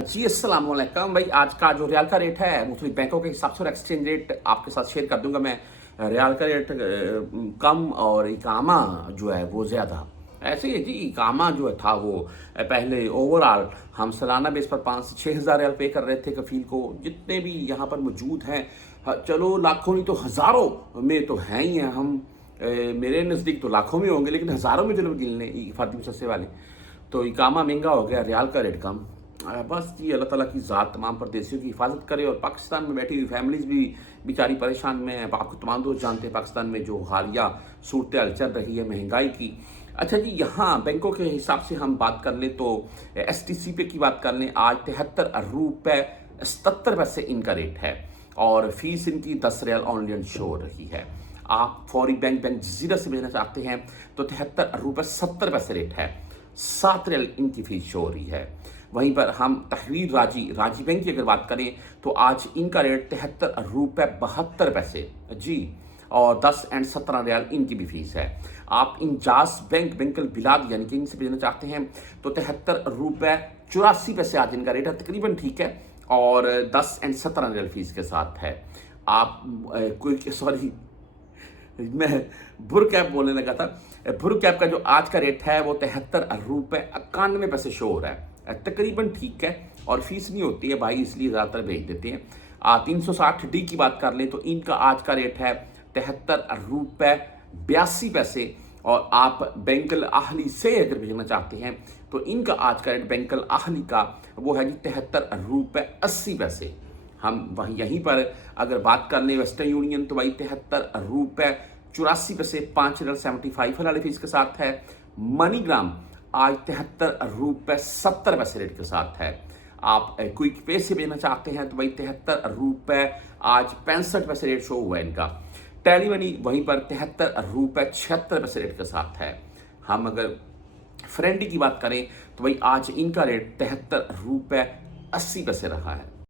जी अस्सलाम वालेकुम भाई। आज का जो रियाल का रेट है मुख्तलिफ बैंकों के हिसाब से और एक्सचेंज रेट आपके साथ शेयर कर दूंगा मैं। रियाल का रेट कम और इकामा जो है वो ज़्यादा। ऐसे ही है जी, इकामा जो है था वो पहले ओवरऑल हम सालाना बेस पर 5 से 6 हज़ार रियाल पे कर रहे थे कफील को। जितने भी यहाँ पर मौजूद हैं, चलो लाखों नहीं तो हज़ारों में तो हैं ही हैं हम। मेरे नज़दीक तो लाखों में होंगे, लेकिन हज़ारों में चलो गिन लें फर्दी मुसस्से वाले। तो इकामा महंगा हो गया, रियाल का रेट कम। बस जी, अल्लाह ताला की ज़ात तमाम परदेशियों की हिफाजत करे। और पाकिस्तान में बैठी हुई फैमिलीज़ भी बेचारी परेशान में है। आपको तमाम दोस्त जानते हैं पाकिस्तान में जो हालिया सूरत हाल चल रही है महंगाई की। अच्छा जी, यहाँ बैंकों के हिसाब से हम बात कर लें तो STC पे की बात कर लें, आज 73 रुपये 77 पैसे इनका रेट है और फीस इनकी 10 रियाल ऑनलाइन शो हो रही है। आप फौरी बैंक जजीरा से भेजना चाहते हैं तो 73 रुपये 70 पैसे रेट है, 7 रियाल इनकी फीस शो हो रही है। वहीं पर हम तहरीर राजी बैंक की अगर बात करें तो आज इनका रेट 73 रुपये 72 पैसे जी, और 10 एंड 17 रियाल इनकी भी फीस है। आप इंजास बैंकल बिलाद यानी कि इनसे भेजना चाहते हैं तो 73 रुपये 84 पैसे आज इनका रेट है, तकरीबन ठीक है, और 10 एंड 17 रियाल फीस के साथ है। आप कोई सॉरी, मैं भुर कैप बोलने लगा था। भुर कैप का जो आज का रेट है वो 73 रुपये 91 पैसे शो हो रहा है, तकरीबन ठीक है, और फीस नहीं होती है भाई, इसलिए ज़्यादातर भेज देते हैं। 360D की बात कर लें तो इनका आज का रेट है 73 रुपये 82 पैसे, और आप बैंकल आहली से अगर भेजना चाहते हैं तो इनका आज का रेट बैंकल आहली का वो है जी 73 रुपये 80 पैसे। हम वहीं यहीं पर अगर बात कर लें वेस्टर्न यूनियन तो भाई 73 रुपये 84 पैसे 5.75 वाली फीस के साथ है। मनीग्राम आज 73 रुपये 70 पैसे रेट के साथ है। आप क्विक पे से भेजना चाहते हैं तो भाई 73 रुपये आज 65 पैसे रेट शो हुआ है इनका। टेली मनी वहीं पर 73 रुपये 76 पैसे रेट के साथ है। हम अगर फ्रेंडी की बात करें तो भाई आज इनका रेट 73 रुपये 80 पैसे रहा है।